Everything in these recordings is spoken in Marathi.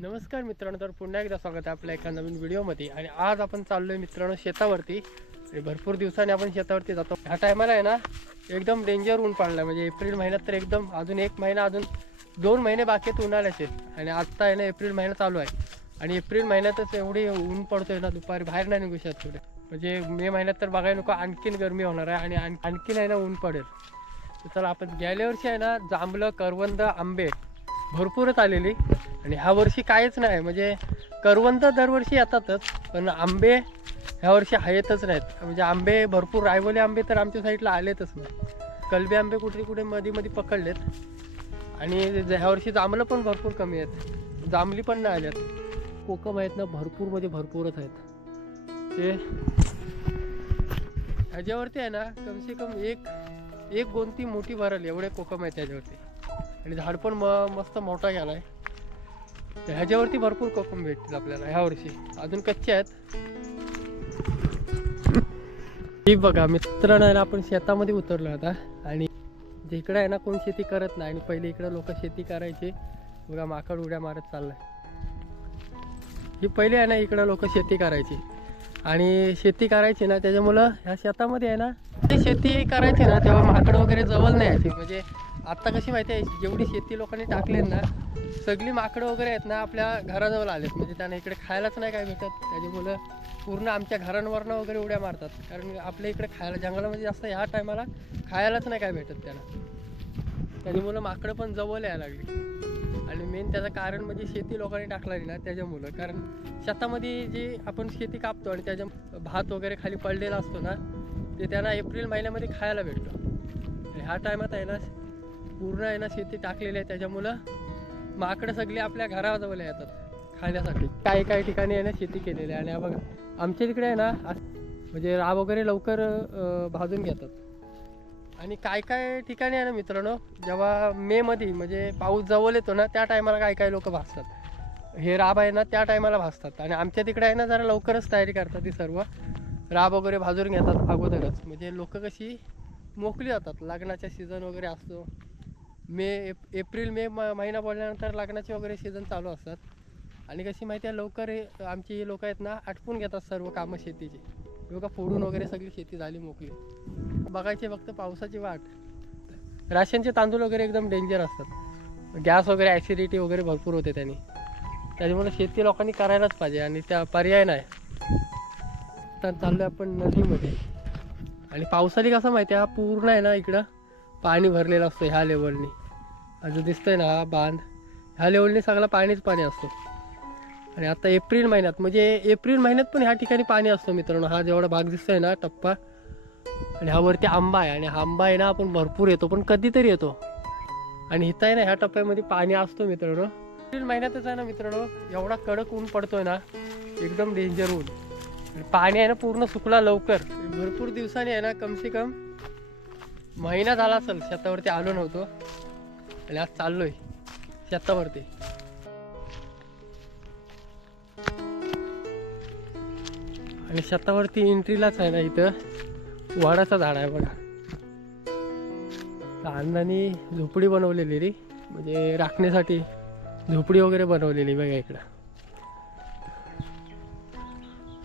नमस्कार मित्रांनो तर पुन्हा एकदा स्वागत आहे आपल्या एका नवीन व्हिडिओमध्ये. आणि आज आपण चाललोय मित्रांनो शेतावरती. आणि भरपूर दिवसांनी आपण शेतावरती जातो. ह्या टायमाला आहे ना एकदम डेंजर ऊन पाडलं म्हणजे एप्रिल महिन्यात तर एकदम अजून एक महिना अजून दोन महिने बाकी आहेत उन्हाळ्याचे. आणि आत्ता आहे ना एप्रिल महिना चालू आहे. आणि एप्रिल महिन्यातच एवढी ऊन पडतोय ना दुपारी बाहेर नाही निघू शकत पुढे म्हणजे मे महिन्यात तर बघायला नको आणखीन गरमी होणार आहे. आणि आणखीन आहे ना ऊन पडेल. तर चला आपण गेल्या वर्षी आहे ना जांभलं करवंद आंबे भरपूरच आलेली. आणि ह्या वर्षी काहीच नाही. म्हणजे करवंद दरवर्षी येतातच पण आंबे ह्या वर्षी आहेतच नाहीत. म्हणजे आंबे भरपूर रायवले आंबे तर आमच्या साईडला आलेतच नाही कलबे आंबे कुठे कुठे मध्ये मध्ये पकडलेत. आणि ह्या वर्षी जांभळं पण भरपूर कमी आहेत. जांभली पण नाही आल्यात. कोकम आहेत ना भरपूर म्हणजे भरपूरच आहेत. ते ह्याच्यावरती आहे ना कमसे कम एक एक गोंती मोठी भरल एवढे कोकम आहेत त्याच्यावरती. आणि झाड पण म मस्त मोठा गेला आहे. तर ह्याच्यावरती भरपूर कोकम भेटतील आपल्याला ह्या वर्षी. अजून कच्चे आहेत. ही बघा मित्रांनो ना आपण शेतामध्ये उतरलो आता. आणि जिकडं आहे ना कोण शेती करत नाही. आणि पहिले इकडं लोक शेती करायचे. बघा माकड उड्या मारत चाललाय. ही पहिले आहे ना इकडं लोक शेती करायची. आणि शेती करायची ना त्याच्यामुळं ह्या शेतामध्ये आहे ना ते शेती करायची ना तेव्हा माकड वगैरे जवळ नाही यायची. म्हणजे आत्ता कशी माहिती आहे जेवढी शेती लोकांनी टाकली ना सगळी माकडं वगैरे आहेत ना आपल्या घराजवळ आलेत. म्हणजे त्यांना इकडे खायलाच नाही काय भेटत. त्याच्यामुळं पूर्ण आमच्या घरांवरनं वगैरे उड्या मारतात. कारण आपल्या इकडे खायला जंगलामध्ये जास्त ह्या टायमाला खायलाच नाही काय भेटत त्यांना. त्याच्यामुळं माकडं पण जवळ यायला लागली. आणि मेन त्याचं कारण म्हणजे शेती लोकांनी टाकलेली ना त्याच्यामुळं कारण शेतामध्ये जे आपण शेती कापतो आणि त्याच्या भात वगैरे खाली पडलेला असतो ना ते त्यांना एप्रिल महिन्यामध्ये खायला भेटतो. ह्या टायमात आहे ना पूर्ण आहे ना शेती टाकलेली आहे त्याच्यामुळं माकडं सगळी आपल्या घराजवळ येतात खाण्यासाठी. काही काही ठिकाणी आहे ना शेती केलेली आहे. आणि बघा आमच्या तिकडे आहे ना म्हणजे राब वगैरे लवकर भाजून घेतात. आणि काय काय ठिकाणी आहे ना मित्रांनो जेव्हा मेमध्ये म्हणजे पाऊस जवळ येतो ना त्या टायमाला काय काय लोक भासतात हे राब आहे ना त्या टायमाला भाजतात. आणि आमच्या तिकडे आहे ना जरा लवकरच तयारी करतात ती सर्व. राब वगैरे भाजून घेतात अगोदरच. म्हणजे लोक कशी मोकली जातात लग्नाच्या सीझन वगैरे असतो. मे एप एप्रिल मे म महिना पडल्यानंतर लग्नाचे वगैरे सीझन चालू असतात. आणि कशी माहिती आहे लवकर आमची लोक आहेत ना आटपून घेतात सर्व कामं शेतीची. बघा फोडून वगैरे सगळी शेती झाली मोकळी. बघायची फक्त पावसाची वाट. राशनचे तांदूळ वगैरे एकदम डेंजर असतात. गॅस वगैरे ॲसिडिटी वगैरे भरपूर होते त्यांनी. त्याच्यामुळे शेती लोकांनी करायलाच पाहिजे आणि त्या पर्याय नाही. तर चाललो आपण नदीमध्ये. आणि पावसाळी कसं माहिती आहे हा पूर्ण आहे ना इकडं? पाणी भरलेलं असतं ह्या लेवलनी जो दिसतोय ना हा बांध. ह्या लेवलने सगळा पाणीच पाणी असतो. आणि आता एप्रिल महिन्यात म्हणजे एप्रिल महिन्यात पण ह्या ठिकाणी पाणी असतो मित्रांनो. हा जेवढा भाग दिसतोय ना टप्पा. आणि ह्यावरती आंबा आहे. आणि हा आंबा आहे ना आपण भरपूर येतो पण कधीतरी येतो. आणि इथं आहे ना ह्या टप्प्यामध्ये पाणी असतो मित्रांनो. एप्रिल महिन्यातच आहे ना मित्रांनो एवढा कडक ऊन पडतोय ना एकदम डेंजर ऊन. आणि पाणी आहे ना पूर्ण सुकला लवकर. भरपूर दिवसांनी आहे ना कमसे कम महिना झाला असेल शेतावरती आलो नव्हतो. आणि आज चाललोय शेतावरती. आणि शेतावरती एंट्रीलाच आहे ना इथं. वाडाचं झाड आहे बघा. अण्णांनी झोपडी बनवलेली रे. म्हणजे राखण्यासाठी झोपडी वगैरे बनवलेली बघा इकडं.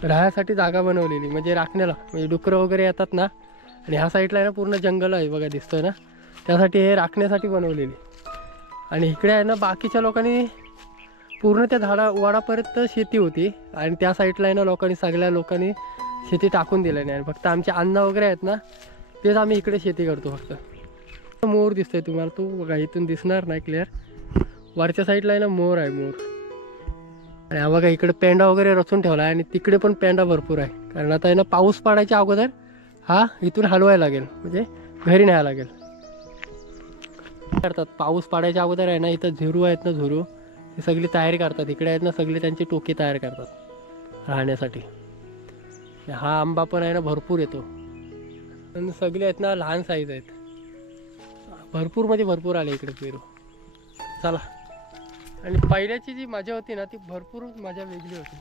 राहण्यासाठी जागा बनवलेली म्हणजे राखण्याला. म्हणजे डुकरं वगैरे येतात ना. आणि ह्या साईडला आहे ना पूर्ण जंगल आहे बघा दिसतोय ना. त्यासाठी हे राखण्यासाठी बनवलेली. आणि इकडे आहे ना बाकीच्या लोकांनी पूर्ण त्या झाडा वाडापर्यंत शेती होती. आणि त्या साईडला आहे ना लोकांनी सगळ्या लोकांनी शेती टाकून दिलं नाही आणि फक्त आमचे अन्न वगैरे आहेत ना तेच आम्ही इकडे शेती करतो फक्त. मोर दिसतोय तुम्हाला तो बघा इथून दिसणार नाही क्लिअर वरच्या साईडला आहे ना मोर आहे मोर. आणि हा बघा इकडे पेंडा वगैरे रचून ठेवला आहे आणि तिकडे पण पेंडा भरपूर आहे. कारण आता आहे ना पाऊस पडायच्या अगोदर हा इथून हलवायला लागेल. म्हणजे घरी न्यायला लागेल. करतात. पाऊस पडायच्या अगोदर आहे ना इथं झुरू आहेत ना झुरू ही सगळी तयारी करतात. इकडे आहेत ना सगळी त्यांची टोकी तयार करतात राहण्यासाठी. हा आंबा पण आहे ना भरपूर येतो. आणि सगळे आहेत ना लहान साईज आहेत. भरपूर म्हणजे भरपूर आले इकडे पेरू. चला. आणि पहिल्याची जी मजा होती ना ती भरपूर मजा वेगळी होती.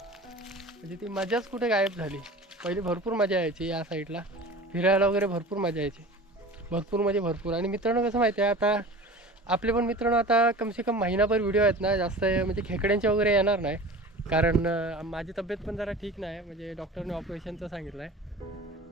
म्हणजे ती मजाच कुठे गायब झाली. पहिली भरपूर मजा यायची या साईडला फिरायला वगैरे भरपूर मजा यायची. भरपूर म्हणजे भरपूर. आणि मित्रांनो कसं माहिती आहे आता आपले पण मित्रांनो आता कमसे कम महिनाभर व्हिडिओ आहेत ना जास्त म्हणजे खेकड्यांचे वगैरे येणार नाही. कारण माझी तब्येत पण जरा ठीक नाही म्हणजे डॉक्टरने ऑपरेशनचं सांगितलं आहे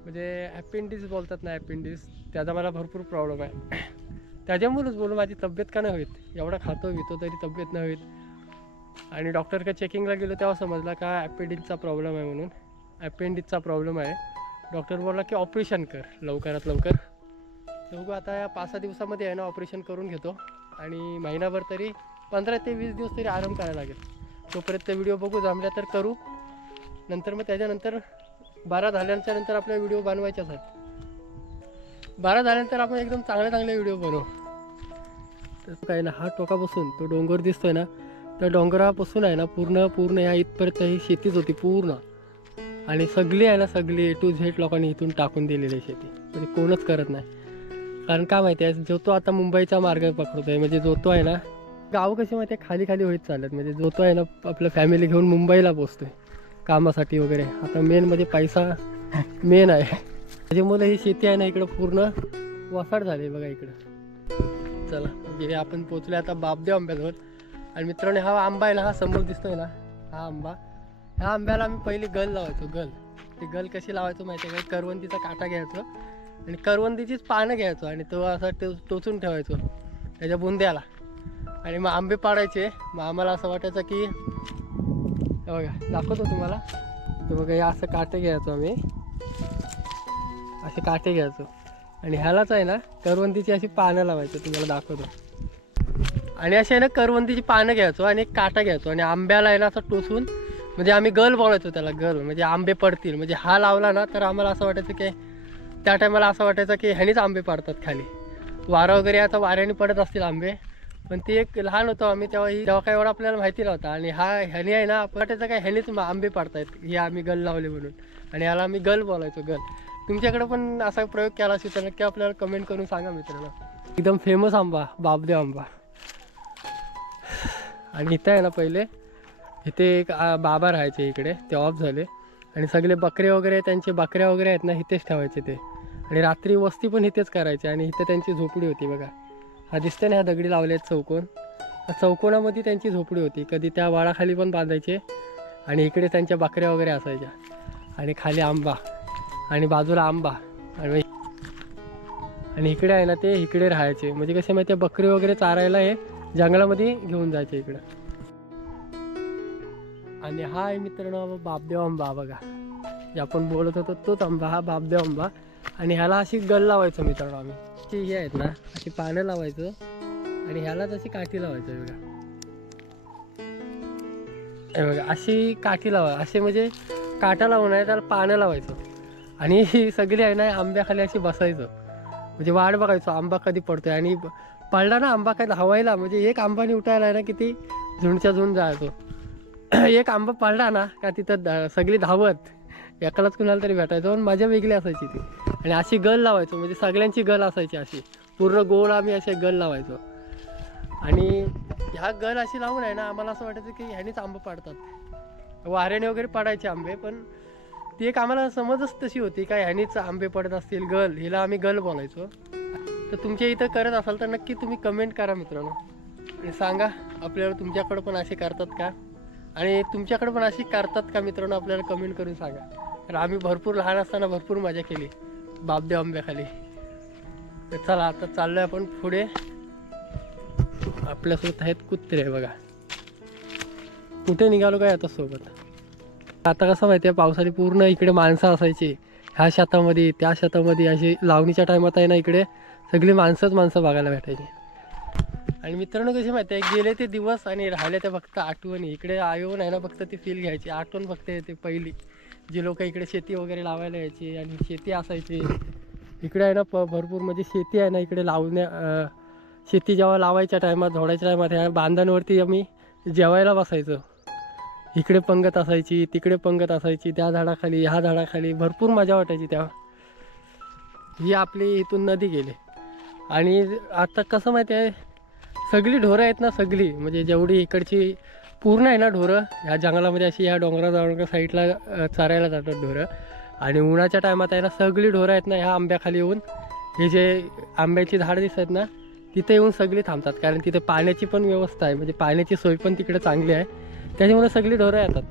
म्हणजे ॲपेंडिस बोलतात ना ॲपेंडिस त्याचा मला भरपूर प्रॉब्लेम आहे. त्याच्यामुळेच बोलू माझी तब्येत का नाही होईत एवढा खातो घेतो तरी तब्येत नाही होईल आणि डॉक्टर का चेकिंगला गेलो तेव्हा समजला का ॲपेंडिसचा प्रॉब्लेम आहे म्हणून. ॲपेंडिसचा प्रॉब्लेम आहे. डॉक्टर बोलला की ऑपरेशन कर लवकरात लवकर. तर बघू आता या पाच सहा दिवसामध्ये आहे ना ऑपरेशन करून घेतो. आणि महिनाभर तरी पंधरा ते वीस दिवस तरी आराम करायला लागेल. तोपर्यंत व्हिडिओ बघू जमल्या तर करू. नंतर मग त्याच्यानंतर बारा झाल्यानंतर नंतर आपल्या व्हिडिओ बनवायच्याच आहेत. बारा झाल्यानंतर आपण एकदम चांगले चांगले व्हिडिओ बनवू. तर काय ना हा टोकापासून तो डोंगर दिसतोय ना त्या डोंगरापासून आहे ना पूर्ण पूर्ण या इथपर्यंत ही शेतीच होती पूर्ण. आणि सगळी आहे ना सगळी ए टू झेड लोकांनी इथून टाकून दिलेली आहे शेती. म्हणजे कोणच करत नाही. कारण काय माहिती आहे? जो तो आता मुंबईचा मार्ग पकडतोय म्हणजे जो तो आहे ना गाव कशी माहिती आहे? खाली खाली होईत चालत म्हणजे जो तो आहे ना आपलं फॅमिली घेऊन मुंबईला पोचतोय कामासाठी वगैरे. आता मेन म्हणजे पैसा मेन आहे. म्हणजे त्याच्यामुळे ही शेती आहे ना इकडं पूर्ण वसाड झाली बघा इकडं. चला म्हणजे आपण पोचले आता बापदेव आंब्याजवळ. आणि मित्रांनो हा आंबा आहे ना हा समोर दिसतोय ना हा आंबा. ह्या आंब्याला आम्ही पहिली गल लावायचो गल. ती गल कशी लावायचो माहिती आहे का? करवंदीचा काटा घ्यायचो. आणि करवंदीचीच पानं घ्यायचो आणि तो असा टो टोचून ठेवायचो त्याच्या बुंद्याला. आणि मग आंबे पाडायचे. मग आम्हाला असं वाटायचं की बघा दाखवतो तुम्हाला. तर बघा हे असं काटे घ्यायचो आम्ही. असे काटे घ्यायचो. आणि ह्यालाच आहे ना करवंदीची अशी पानं लावायचो तुम्हाला दाखवतो. आणि असे आहे ना करवंदीची पानं घ्यायचो आणि एक काटा घ्यायचो. आणि आंब्याला आहे ना असं टोचून म्हणजे आम्ही गल बोलायचो त्याला गल. म्हणजे आंबे पडतील. म्हणजे हा लावला ना तर आम्हाला असं वाटायचं की त्या टायमाला असं वाटायचं की ह्यानीच आंबे पाडतात खाली. वारं वगैरे आता वाऱ्याने पडत असतील आंबे. पण ते एक लहान होतो आम्ही तेव्हा ही तेव्हा काही एवढा आपल्याला माहिती नव्हता. आणि हा ह्यानी आहे ना वाटायचं काय ह्यानीच आंबे पाडतायत. हे आम्ही गल लावले म्हणून. आणि याला आम्ही गल बोलायचो गल. तुमच्याकडे पण असा प्रयोग केला असेल तर नक्की आपल्याला कमेंट करून सांगा मित्रांनो. एकदम फेमस आंबा बाबदेव आंबा. आणि इथं आहे ना पहिले. इथे एक बाबा राहायचे इकडे. ते ऑफ झाले. आणि सगळे बकरे वगैरे त्यांचे बकऱ्या वगैरे आहेत ना इथेच ठेवायचे ते. आणि रात्री वस्ती पण इथेच करायचे आणि इथे त्यांची झोपडी होती बघा. हा दिसते ना ह्या दगडी लावले आहेत चौकोन चौकोनामध्ये त्यांची झोपडी होती. कधी त्या वाळाखाली पण बांधायचे आणि इकडे त्यांच्या बकऱ्या वगैरे असायच्या. आणि खाली आंबा आणि बाजूला आंबा आणि आणि इकडे आहे ना ते इकडे राहायचे. म्हणजे कसे माहिती आहे बकरी वगैरे चारायला हे जंगलामध्ये घेऊन जायचे इकडं. आणि हा आहे मित्रांनो बापदेव आंबा बघा. जे आपण बोलत होतो तोच आंबा हा बापदेव आंबा. आणि ह्याला अशी गल लावायचो मित्रांनो आम्ही. ती हे आहेत ना अशी पानं लावायचो. आणि ह्याला तशी काठी लावायचो बघा. हे बघा अशी काठी लावा. असे म्हणजे काटा लावून आहे त्याला पानं लावायचो. आणि सगळी आहे ना आंब्याखाली अशी बसायचो. म्हणजे वाट बघायचो आंबा कधी पडतोय. आणि पडला ना आंबा काय धावायला म्हणजे एक आंबाने उठायला आहे ना किती झुंडच्या झुंड जायचो. एक आंबा पडला ना का तिथं सगळी धावत. एकालाच कुणाला तरी भेटायचो आणि मजा वेगळी असायची ती. आणि अशी गल लावायचो म्हणजे सगळ्यांची गल असायची अशी. पूर्ण गोल आम्ही असे गल लावायचो. आणि ह्या गल अशी लावून आहे ना आम्हाला असं वाटायचं की ह्यानीच आंबे पाडतात. वाऱ्याने वगैरे पडायचे आंबे पण ती एक आम्हाला समजच तशी होती का ह्यानीच आंबे पडत असतील गल हिला आम्ही गल बोलायचो. तर तुमच्या इथं करत असाल तर नक्की तुम्ही कमेंट करा मित्रांनो. आणि सांगा आपल्याला तुमच्याकडं पण असे करतात का? आणि तुमच्याकडे पण अशी करतात का मित्रांनो आपल्याला कमेंट करून सांगा. तर आम्ही भरपूर लहान असताना भरपूर मजा केली बापदेव आंब्याखाली. तर चला आता चाललोय आपण पुढे. आपल्यासोबत आहेत कुत्रे बघा. कुठे निघालो काय आता सोबत? आता कसं माहिती आहे पावसाळी पूर्ण इकडे माणसं असायची. ह्या शेतामध्ये त्या शेतामध्ये अशी लावणीच्या टायमात आहे ना इकडे सगळी माणसंच माणसं बघायला भेटायची. आणि मित्रांनो कसे माहिती आहे गेले ते दिवस आणि राहिले ते फक्त आठवणी. इकडे येऊन आहे ना फक्त ती फील घ्यायची. आठवण फक्त येते पहिली. जी लोक इकडे शेती वगैरे लावायला यायची आणि शेती असायची. इकडे आहे ना प भरपूर म्हणजे शेती आहे ना इकडे लावण्या शेती जेव्हा लावायच्या टायमात झोडायच्या टायमात ह्या बांधांवरती आम्ही जेवायला बसायचो. इकडे पंगत असायची तिकडे पंगत असायची त्या झाडाखाली ह्या झाडाखाली. भरपूर मजा वाटायची तेव्हा. ही आपली इथून नदी गेली. आणि आता कसं माहिती आहे सगळी ढोरं आहेत ना सगळी. म्हणजे जेवढी इकडची पूर्ण आहे ना ढोरं ह्या जंगलामध्ये अशी ह्या डोंगरा डोंगरा साईडला चरायला जातात ढोरं. आणि उन्हाच्या टायमात आहे ना सगळी ढोरं आहेत ना ह्या आंब्याखाली येऊन हे जे आंब्याची झाडं दिसत ना तिथे येऊन सगळी थांबतात. कारण तिथे पाण्याची पण व्यवस्था आहे. म्हणजे पाण्याची सोय पण तिकडे चांगली आहे. त्याच्यामुळे सगळी ढोरं येतात.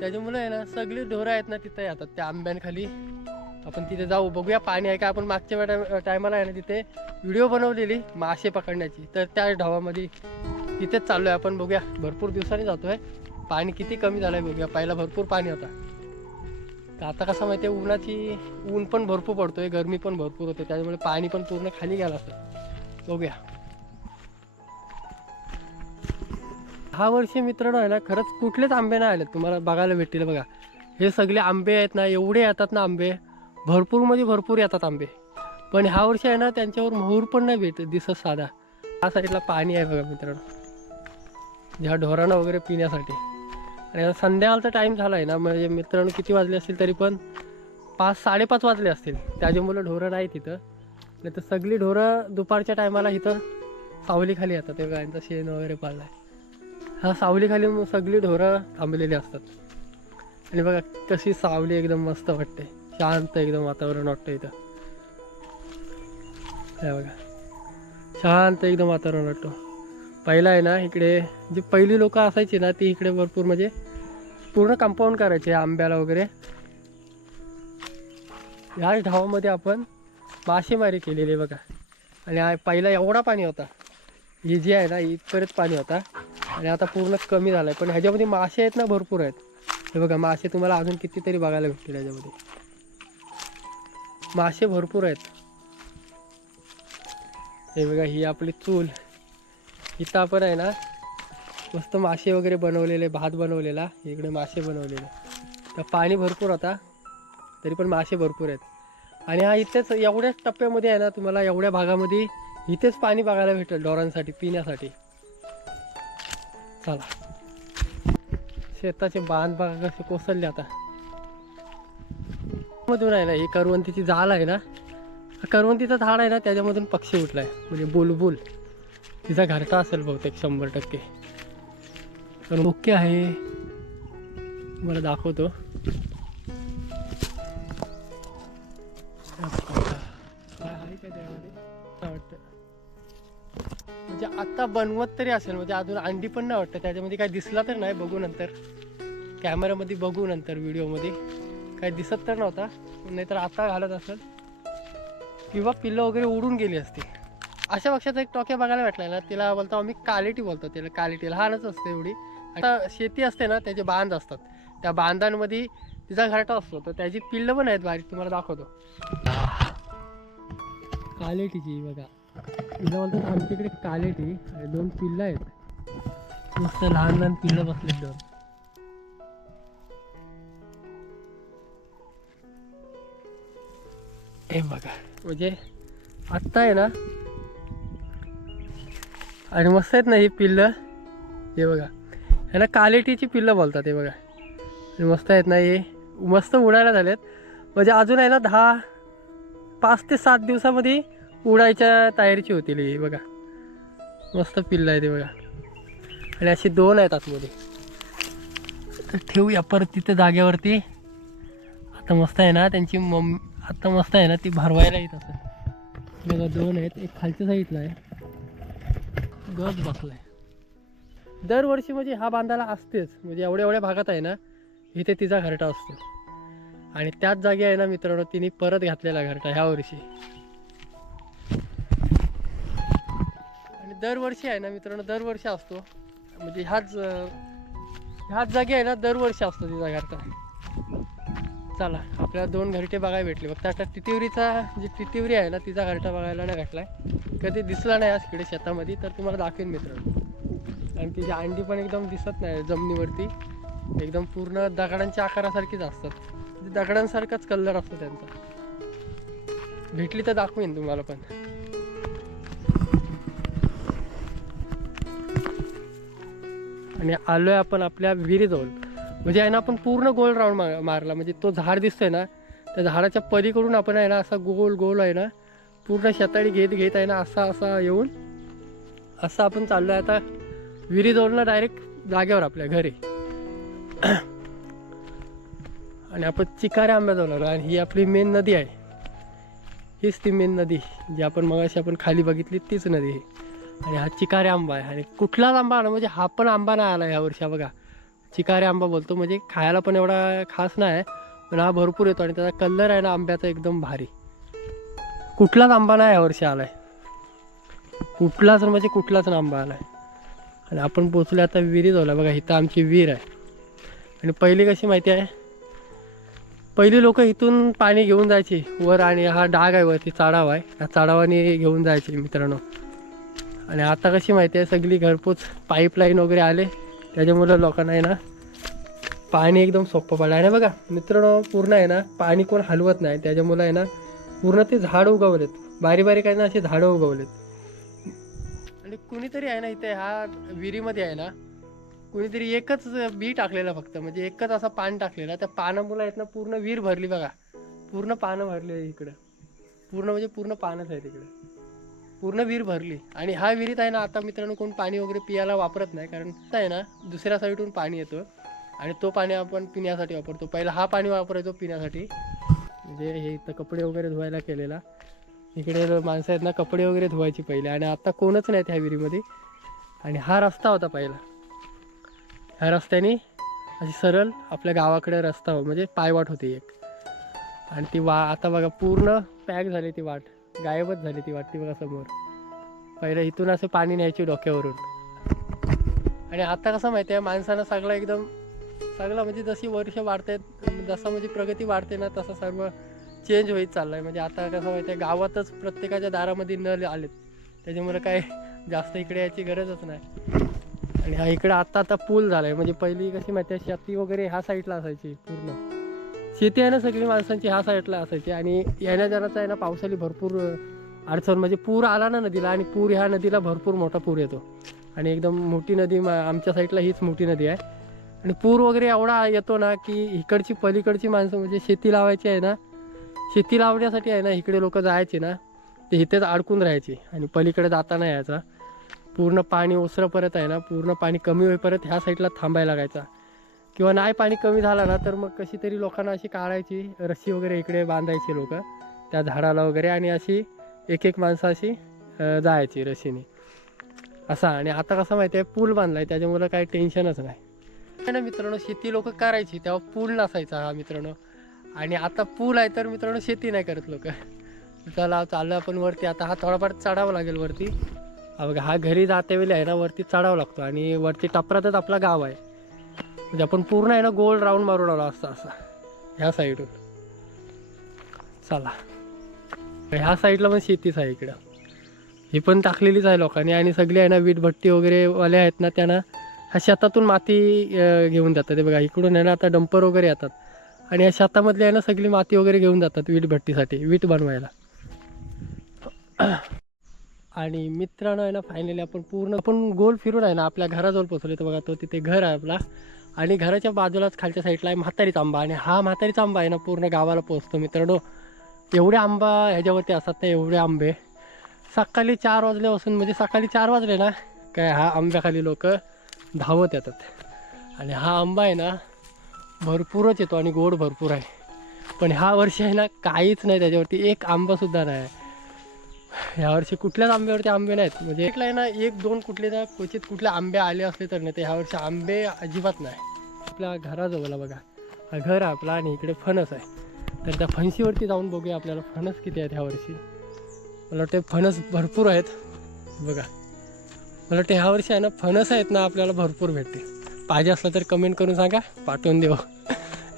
त्याच्यामुळे आहे ना सगळी ढोरं आहेत ना तिथे येतात त्या आंब्यांखाली. आपण तिथे जाऊ बघूया पाणी आहे का? आपण मागच्या वेळा टायमाला आहे ना तिथे व्हिडिओ बनवलेली मासे पकडण्याची. तर त्या ढावामध्ये तिथेच चाललो आहे आपण बघूया. भरपूर दिवसांनी जातो आहे पाणी किती कमी झालं आहे बघूया. पहिला भरपूर पाणी होता. तर आता कसं माहिती आहे उन्हाची ऊन पण भरपूर पडतोय गरमी पण भरपूर होते. त्याच्यामुळे पाणी पण पूर्ण खाली गेलं असतं. बघूया. हा वर्षी मित्रांनो आहे ना खरंच कुठलेच आंबे नाही आले तुम्हाला बघायला भेटतील बघा. हे सगळे आंबे आहेत ना एवढे येतात ना आंबे. भरपूर म्हणजे भरपूर येतात आंबे. पण ह्या वर्षी आहे ना त्यांच्यावर मोहूर पण नाही भेट दिसत साधा. हा साईडला पाणी आहे बघा मित्रांनो. ह्या ढोरांना वगैरे पिण्यासाठी. आणि आता संध्याकाळचा टाईम झाला आहे ना म्हणजे मित्रांनो किती वाजले असतील तरी पण पाच साडेपाच वाजले असतील. त्याच्यामुळे ढोरं नाही तिथं नाही तर सगळी ढोरं दुपारच्या टायमाला इथं सावलीखाली येतात. ते गायचं शेण वगैरे पाळलं आहे हा सावलीखाली मग सगळी ढोरं थांबलेली असतात. आणि बघा कशी सावली एकदम मस्त वाटते. शांत एकदम वातावरण वाटतं इथं. हे बघा. शांत एकदम वातावरण वाटतं. पहिला आहे ना इकडे जे पहिली लोक असायची ना ती इकडे भरपूर म्हणजे पूर्ण कंपाऊंड करायचे आंब्याला वगैरे. ह्याच ढावामध्ये आपण मासेमारी केलेली आहे बघा. आणि पहिला एवढा पाणी होता. ही जी आहे ना इथपर्यंत पाणी होता. आणि आता पूर्ण कमी झालं आहे पण ह्याच्यामध्ये मासे आहेत ना भरपूर आहेत. हे बघा मासे तुम्हाला अजून कितीतरी बघायला भेटतील ह्याच्यामध्ये. मासे भरपूर आहेत. हे बघा ही आपली चूल. इथं आपण आहे ना मस्त मासे वगैरे बनवलेले भात बनवलेला. इकडे मासे बनवलेले. तर पाणी भरपूर होता तरी पण मासे भरपूर आहेत. आणि हा इथेच एवढ्याच टप्प्यामध्ये आहे ना तुम्हाला एवढ्या भागामध्ये इथेच पाणी बघायला भेटेल ढोरांसाठी पिण्यासाठी. चला. शेताचे बांध बघा कसे कोसळले आता. मधून आहे ना ही करवंतीची झाड आहे ना करवंतीचा झाड आहे ना त्याच्यामधून पक्षी उठलाय. म्हणजे बुलबुल. तिचा घरटा असेल बहुतेक शंभर टक्के. तर मुख्य आहे. मला दाखवतो. म्हणजे आता बनवत तरी असेल म्हणजे अजून अंडी पण नाही वाटतं. त्याच्यामध्ये काय दिसला तर नाही बघू नंतर. कॅमेरामध्ये बघू नंतर व्हिडिओमध्ये काही दिसत तर नव्हता नाहीतर आता घालत असेल. किंवा पिल्लं वगैरे उडून गेली असती. अशा पक्षात एक टॉक्या बघायला भेटला ना तिला बोलतो आम्ही कालिटी बोलतो तिला कालिटी लहानच असते एवढी. आता शेती असते ना त्याचे बांध असतात. त्या बांधांमध्ये तिचा घरटा असतो तर त्याची पिल्लं पण आहेत बारीक तुम्हाला दाखवतो. कालेटीची बघा. तिला बोलतात आमच्याकडे कालेटी दोन पिल्लं आहेत. मस्त लहान लहान पिल्लं बसलेत दोन. हे बघा. म्हणजे आत्ता आहे ना? आणि मस्त आहेत ना ही पिल्लं? हे बघा. ह्याला कालेटीची पिल्लं बोलतात हे बघा. आणि मस्त आहेत ना हे. मस्त उडायला झालेत. म्हणजे अजून आहे ना दहा पाच ते सात दिवसामध्ये उडायच्या तयारीची होतील ही बघा. मस्त पिल्लं आहे ते बघा. आणि अशी दोन आहेत आतमध्ये. तर ठेवूया परत तिथे जागेवरती. आता मस्त आहे ना त्यांची मम आता मस्त आहे ना ती भरवायला येत असं. बघा दोन आहेत. एक खालच्या साईडला आहे. गज बसलाय. दरवर्षी म्हणजे हा बांधायला असतेच. म्हणजे एवढ्या एवढ्या भागात आहे ना इथे तिचा घरटा असतो. आणि त्याच जागी आहे ना मित्रांनो तिने परत घातलेला घरटा ह्या वर्षी. आणि दरवर्षी आहे ना मित्रांनो दरवर्षी असतो. म्हणजे ह्याच ह्याच जागी आहे ना दरवर्षी असतो तिचा घरटा. चला आपल्याला दोन घरटे बघायला भेटले. फक्त आता टिटिवरीचा जी टिटिवरी आहे ना तिचा घरटा बघायला नाही भेटलाय. कधी दिसला नाही आज इकडे शेतामध्ये तर तुम्हाला दाखवेन मित्र आणि तिची अंडी पण एकदम दिसत नाही जमिनीवरती. एकदम पूर्ण दगडांच्या आकारासारखीच असतात. म्हणजे दगडांसारखाच कलर असतो त्यांचा. भेटली तर दाखवेन तुम्हाला पण. आणि आलोय आपण आपल्या विहिरीजवळ. म्हणजे आहे ना आपण पूर्ण गोल राऊंड मार मारला. म्हणजे तो झाड दिसतोय ना त्या झाडाच्या पलीकडून आपण आहे ना असा गोल गोल आहे ना पूर्ण शेताळी घेत घेत आहे ना असा असा येऊन असं आपण चाललो आहे आता विहिरीजवळनं डायरेक्ट जागेवर आपल्या घरी. आणि आपण चिकाऱ्या आंब्याजवळ आलो आणि ही आपली मेन नदी आहे. हीच ती मेन नदी जी आपण मगाशी आपण खाली बघितली तीच नदी आहे. आणि हा चिकारे आंबा आहे. आणि कुठलाच आंबा आला म्हणजे हा पण आंबा नाही आला ह्या वर्षी बघा. चिकारे आंबा बोलतो. म्हणजे खायला पण एवढा खास नाही पण हा भरपूर येतो आणि त्याचा कलर आहे ना आंब्याचा एकदम भारी. कुठलाच आंबा नाही यावर्षी आहे कुठलाच म्हणजे कुठलाच आंबा आला आहे आणि आपण पोचलो आता विहिरीत झाला बघा इथं आमची विहीर आहे. आणि पहिली कशी माहिती आहे? पहिली लोक इथून पाणी घेऊन जायची. वर आणि हा डाग आहे वरती चाडावा आहे. या चाडावाने घेऊन जायचे मित्रांनो. आणि आता कशी माहिती आहे? सगळी घरपोच पाईपलाईन वगैरे आले. त्याच्यामुळं लोकांना आहे ना पाणी एकदम सोपं पडलं. आहे ना बघा मित्रांनो पूर्ण आहे ना पाणी कोण हलवत नाही. त्याच्यामुळं आहे ना पूर्ण ते झाड उगवलेत. बारीक बारीक आहे ना असे झाडं उगवलेत. आणि कुणीतरी आहे ना इथे हा विहिरीमध्ये आहे ना कुणीतरी एकच बी टाकलेला फक्त. म्हणजे एकच असा पान टाकलेला. त्या पानामुळे आहेत ना पूर्ण विहीर भरली बघा. पूर्ण पानं भरली इकडं. पूर्ण म्हणजे पूर्ण पानच आहे तिकडे पूर्ण विहीर भरली. आणि हा विहिरीत आहे ना आता मित्रांनो कोण पाणी वगैरे पियाला वापरत नाही. कारण आहे ना दुसऱ्या साईडून पाणी येतो. आणि तो पाणी आपण पिण्यासाठी वापरतो. पहिला हा पाणी वापरायचो पिण्यासाठी. म्हणजे हे इथं कपडे वगैरे धुवायला केलेला. इकडे माणसं आहेत ना कपडे वगैरे धुवायची पहिले. आणि आता कोणच नाही त्या विहिरीमध्ये. आणि हा रस्ता होता पहिला. ह्या रस्त्याने अशी सरळ आपल्या गावाकडे रस्ता हो म्हणजे पायवाट होती एक. आणि ती वा आता बघा पूर्ण पॅक झाली ती वाट. गायबच झाली ती वाटते बघा समोर. पहिलं इथून असं पाणी न्यायची डोक्यावरून. आणि आता कसं माहिती आहे माणसानं सगळं एकदम सगळं म्हणजे जशी वर्ष वाढते जसं म्हणजे प्रगती वाढते ना तसं सर्व चेंज होईत चाललं आहे म्हणजे आता कसं माहिती आहे गावातच प्रत्येकाच्या दारामध्ये नळ आलेत. त्याच्यामुळे काय जास्त इकडे यायची गरजच नाही. आणि हा इकडे आता आता पूल झाला आहे म्हणजे पहिली कशी माहिती आहे शेती वगैरे ह्या साईडला असायची पूर्ण. शेती आहे ना सगळी माणसांची ह्या साईडला असायची. आणि येण्या जाण्याचा आहे ना पावसाळी भरपूर अडचण म्हणजे पूर आला ना नदीला आणि पूर ह्या नदीला भरपूर मोठा पूर येतो. आणि एकदम मोठी नदी मा- आमच्या साईडला हीच मोठी नदी आहे. आणि पूर वगैरे एवढा येतो ना की इकडची पलीकडची माणसं म्हणजे शेती लावायची आहे ना शेती लावण्यासाठी आहे ना इकडे लोक जायचे ना ते इथेच अडकून राहायचे आणि पलीकडे जाता नाही यायचा. पूर्ण पाणी ओसरं परत आहे ना पूर्ण पाणी कमी होईपर्यंत ह्या साईडला थांबायला लागायचा. किंवा नाही पाणी कमी झालं ना तर मग कशी तरी लोकांना अशी काढायची रस्सी वगैरे इकडे बांधायची लोक त्या झाडाला वगैरे आणि अशी एक एक माणसं अशी जायची रस्सीने असा आणि आता कसं माहिती आहे पूल बांधलाय त्याच्यामुळं काही टेन्शनच नाही. ना मित्रांनो शेती लोक करायची तेव्हा पूल नसायचा हा मित्रांनो. आणि आता पूल आहे तर मित्रांनो शेती नाही करत लोक. चला चाललं आपण वरती. आता हा थोडाफार चढावं लागेल वरती. बघा हा घरी जाते वेळी आहे ना वरती चढावं लागतो. आणि वरती टपरातच आपला गाव आहे. म्हणजे आपण पूर्ण आहे ना गोल राऊंड मारून आलो असं असं. ह्या साईडून चला. ह्या साईडला पण शेतीच आहे इकडं. ही पण टाकलेलीच आहे लोकांनी आणि सगळी आहे ना वीटभट्टी वगैरे वाले आहेत ना त्यांना ह्या शेतातून माती घेऊन जातात. ते बघा इकडून आहे ना आता डंपर वगैरे येतात. आणि या शेतामधली आहे ना सगळी माती वगैरे घेऊन जातात वीटभट्टीसाठी वीट बनवायला. आणि मित्रांनो आहे ना फायनली आपण पूर्ण आपण गोल फिरून आहे ना आपल्या घराजवळ पोचलो तर बघा तो तिथे घर आहे आपला. आणि घराच्या बाजूलाच खालच्या साईडला आहे म्हातारीचा आंबा. आणि हा म्हातारीचा आंबा आहे ना पूर्ण गावाला पोचतो मित्रांनो. एवढे आंबा ह्याच्यावरती असतात ना एवढे आंबे. सकाळी चार वाजल्यापासून म्हणजे सकाळी चार वाजले ना काय हा आंब्याखाली लोक धावत येतात. आणि हा आंबा आहे ना भरपूरच येतो आणि गोड भरपूर आहे. पण ह्या वर्षी आहे ना काहीच नाही त्याच्यावरती. एक आंबासुद्धा नाही. यावर्षी कुठल्याच आंब्यावरती आंबे नाहीत. म्हणजे एकला आहे ना एक दोन कुठले ना क्वचित कुठले आंबे आले असले तर नाही तर ह्या वर्षी आंबे अजिबात नाही. आपल्या घराजवळला बघा. हा घर आपला आणि इकडे फणस आहे. तर त्या फणशीवरती जाऊन बघूया आपल्याला फणस किती आहेत ह्या वर्षी. मला वाटते फणस भरपूर आहेत. बघा. मला वाटते ह्या वर्षी आहे ना फणस आहेत ना आपल्याला भरपूर भेटते पाहिजे असलं तर कमेंट करून सांगा. पाठवून देऊ.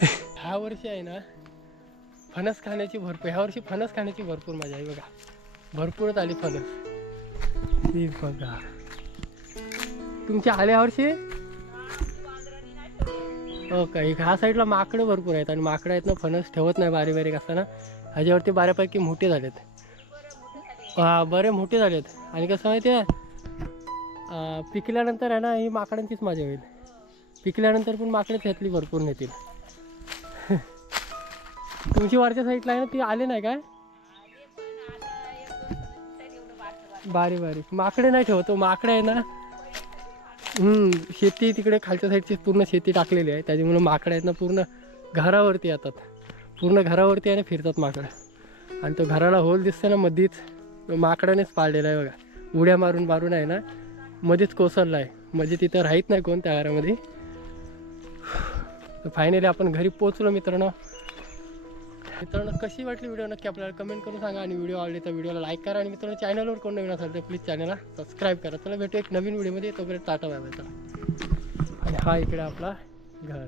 ह्या वर्षी आहे ना फणस खाण्याची भरपूर ह्यावर्षी फणस खाण्याची भरपूर मजा आहे बघा. भरपूरच आली फणस ही बघा. तुमचे आले ह्या वर्षी? हो का? एक ह्या साईडला माकडं भरपूर आहेत आणि माकडं आहेत ना फणस ठेवत नाही बारीक बारीक असताना. ह्याच्यावरती बऱ्यापैकी मोठे झालेत. हा बरे मोठे झालेत. आणि कसं माहिती आहे पिकल्यानंतर आहे ना ही माकडांचीच मजा होईल. पिकल्यानंतर पण माकडं त्यातली भरपूर नेतील. तुमची वरच्या साईडला आहे ना ती आले नाही काय? बारीक बारीक माकडे नाही ठेवतो हो, माकडे आहे ना. हम्म शेती तिकडे खालच्या साईडची पूर्ण शेती टाकलेली आहे. त्याच्यामुळे माकडे आहेत ना पूर्ण घरावरती येतात. पूर्ण घरावरती आहे ना फिरतात माकडं. आणि तो घराला होल दिसतो ना मध्येच माकडानेच पाळलेला आहे बघा. उड्या मारून मारून आहे ना मध्येच कोसळला आहे म्हणजे तिथं राहत नाही कोण त्या घरामध्ये. फायनली आपण घरी पोचलो मित्रांनो. मित्रांनो कशी वाटली व्हिडिओ? नक्की आपल्याला कमेंट करून सांगा. आणि व्हिडिओ आवडली तर व्हिडिओला लाईक करा. आणि मित्रांनो चॅनलवर कोण नवीन असेल तर प्लीज चॅनलला सबस्क्राईब करा. चला भेटू एक नवीन व्हिडिओमध्ये. तोपर्यंत टाटा व्हायचा आणि हा इकडे आपला घर.